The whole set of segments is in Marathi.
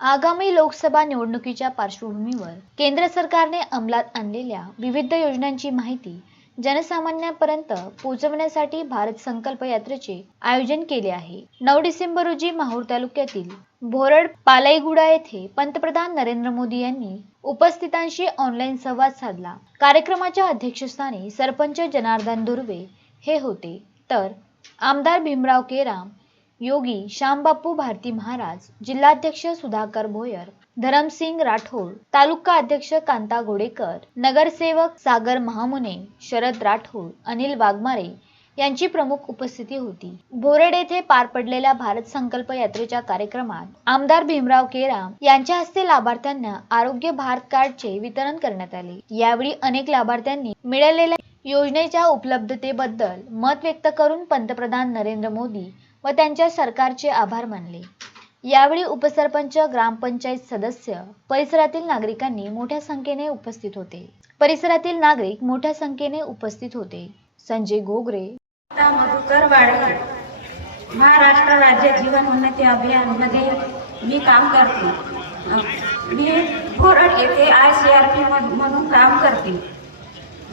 आगामी लोकसभा निवडणुकीच्या पार्श्वभूमीवर केंद्र सरकारने अंमलात आणलेल्या विविध योजनांची माहिती जनसामान्यांपर्यंत पोहोचवण्यासाठी भारत संकल्प यात्रेचे आयोजन केले आहे. नऊ डिसेंबर रोजी माहूर तालुक्यातील भोरड पालाईगुडा येथे पंतप्रधान नरेंद्र मोदी यांनी उपस्थितांशी ऑनलाईन संवाद साधला. कार्यक्रमाच्या अध्यक्षस्थानी सरपंच जनार्दन दुर्वे हे होते. तर आमदार भीमराव केराम योगी श्यामबापू भारती महाराज जिल्हाध्यक्ष सुधाकर भोयर धरमसिंग राठोड तालुका अध्यक्ष कांता गोडेकर नगरसेवक सागर महामुने शरद राठोड अनिल वाघमारे यांची प्रमुख उपस्थिती होती. बोरड येथे पार पडलेल्या भारत संकल्प यात्रेच्या कार्यक्रमात आमदार भीमराव केराम यांच्या हस्ते लाभार्थ्यांना आरोग्य भारत कार्डचे वितरण करण्यात आले. यावेळी अनेक लाभार्थ्यांनी मिळालेल्या योजनेच्या उपलब्धतेबद्दल मत व्यक्त करून पंतप्रधान नरेंद्र मोदी व त्यांच्या सरकारचे आभार मानले. यावेळी उपसरपंच ग्रामपंचायत सदस्य परिसरातील नागरिकांनी मोठ्या संख्येने उपस्थित होते. परिसरातील नागरिक मोठ्या संख्येने उपस्थित होते. संजय गोगरे. मधुकर महाराष्ट्र राज्य जीवन उन्नती अभियानमध्ये मी काम करते. मी बोरड येथे आय सी आर पी म्हणून काम करते.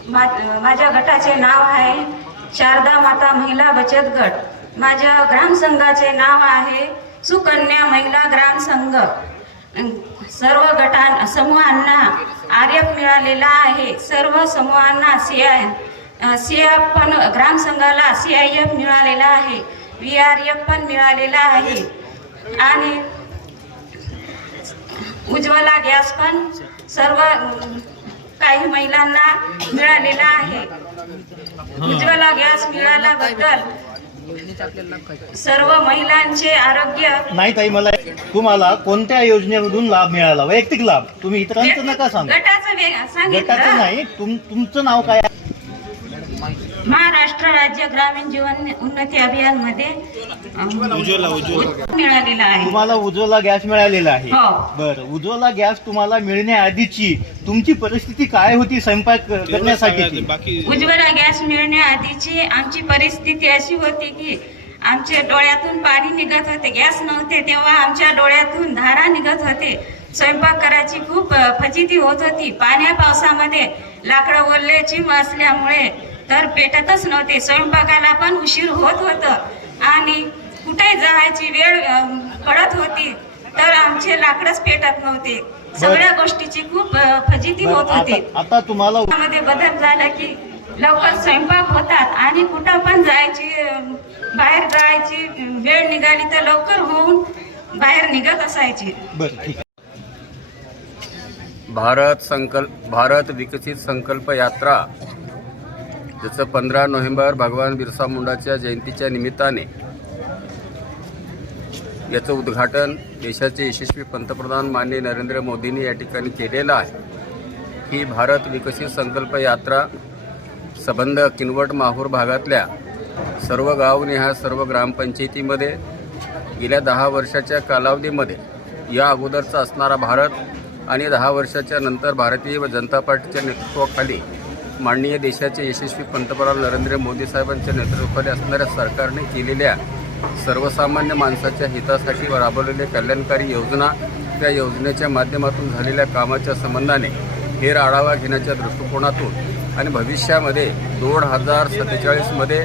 माझ्या गटाचे नाव आहे शारदा माता महिला बचत गट. माझ्या ग्रामसंघाचे नाव आहे सुकन्या महिला ग्रामसंघ सर्व गटां समूहांना आर एफ मिळालेला आहे. सर्व समूहांना सी आय सी एफ पण ग्रामसंघाला सी आय एफ मिळालेला आहे. व्ही आर एफ पण मिळालेला आहे. आणि उज्ज्वला गॅस पण सर्व काही महिलांना मिळालेला आहे. उज्ज्वला गॅस मिळाल्याबद्दल सर्व महिलांचे आरोग्य नाही ताई मला तुम्हाला कोणत्या योजनेमधून लाभ मिळाला? वैयक्तिक लाभ. तुम्ही इतरांचं नका सांगू. गटाचं नाही तुम तुमचं नाव काय आहे? महाराष्ट्र राज्य ग्रामीण जीवन उन्नती अभियानमध्ये मिळालेला आहे. तुम्हाला उज्ज्वला गॅस मिळालेला आहे. हो. बर उज्ज्वला गॅस तुम्हाला मिळण्याआधीची तुमची परिस्थिती काय होती स्वयंपाक करण्यासाठी? बाकी उज्ज्वला गॅस मिळण्याआधीची आमची परिस्थिती अशी होती की आमच्या डोळ्यातून पाणी निघत होते गॅस नव्हते तेव्हा आमच्या डोळ्यातून धारा निघत होते. स्वयंपाक करायची खूप अ, फजिती होत होती. पाण्या पावसामध्ये लाकडं ओलले चिम असल्यामुळे तर पेटतच नव्हते. स्वयंपाकाला पण उशीर होत होत. आणि कुठे जायची वेळ पडत होती तर आमचे लाकडच पेटत नव्हते. सगळ्या गोष्टीची खूप फजिती होत होती. आता तुम्हाला मध्ये बदल झाला की लवकर स्वयंपाक होतात आणि कुठं पण जायची बाहेर जायची वेळ निघाली तर लवकर होऊन बाहेर निघत असायची. भारत संकल्प भारत विकसित संकल्प यात्रा ज्याचं पंधरा नोव्हेंबर भगवान बिरसा मुंडाच्या जयंतीच्या निमित्ताने याचं उद्घाटन देशाचे यशस्वी पंतप्रधान माननीय नरेंद्र मोदींनी या ठिकाणी केलेलं आहे. ही भारत विकसित संकल्प यात्रा सबंध किनवट माहूर भागातल्या सर्व गावनिहाय सर्व ग्रामपंचायतीमध्ये गेल्या दहा वर्षाच्या कालावधीमध्ये या अगोदरचा असणारा भारत आणि दहा वर्षाच्या नंतर भारतीय जनता पार्टीच्या नेतृत्वाखाली माननीय देशाचे यशस्वी पंतप्रधान नरेंद्र मोदी साहेबांच्या नेतृत्वाखाली असणाऱ्या सरकारने केलेल्या सर्वसामान्य माणसाच्या हितासाठी राबवलेल्या कल्याणकारी योजना त्या योजनेच्या माध्यमातून झालेल्या कामाच्या संबंधाने हेर आढावा घेण्याच्या दृष्टिकोनातून आणि भविष्यामध्ये दोन हजार सत्तेचाळीसमध्ये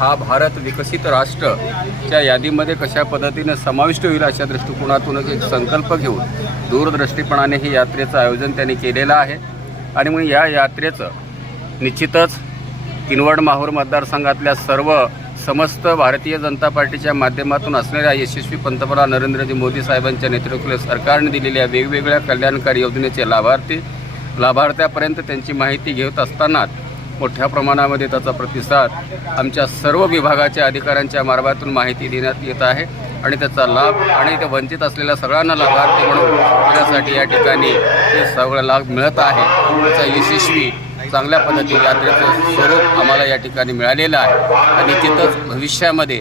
हा भारत विकसित राष्ट्रच्या यादीमध्ये कशा पद्धतीने समाविष्ट होईल अशा दृष्टिकोनातूनच एक संकल्प घेऊन दूरदृष्टीपणाने हे यात्रेचं आयोजन त्यांनी केलेलं आहे. आणि मग या यात्रेचं निश्चितच किनवड माहूर मतदारसंघातल्या सर्व समस्त भारतीय जनता पार्टीच्या माध्यमातून असणाऱ्या यशस्वी पंतप्रधान नरेंद्रजी मोदी साहेबांच्या नेतृत्वाखाली सरकारने दिलेल्या वेगवेगळ्या कल्याणकारी योजनेचे लाभार्थी लाभार्थ्यापर्यंत त्यांची माहिती घेत असतानाच मोठ्या प्रमाणामध्ये त्याचा प्रतिसाद आमच्या सर्व विभागाच्या अधिकाऱ्यांच्या मार्गातून माहिती देण्यात येत आहे आणि त्याचा लाभ आणि ते वंचित असलेल्या सगळ्यांना लाभार्थी म्हणून या ठिकाणी हे सगळं लाभ मिळत आहे. त्याचा यशस्वी चांगल्या पद्धतीने यात्रेचं स्वरूप आम्हाला या ठिकाणी मिळालेलं आहे. आणि तिथंच भविष्यामध्ये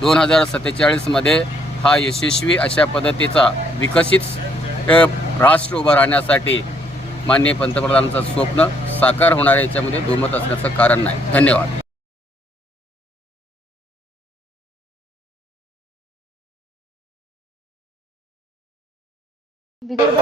दोन हजार सत्तेचाळीसमध्ये हा यशस्वी अशा पद्धतीचा विकसित राष्ट्र उभं राहण्यासाठी माननीय पंतप्रधानांचं स्वप्न साकार होणार याच्यामध्ये दुमत असण्याचं कारण नाही. धन्यवाद. विदर्भ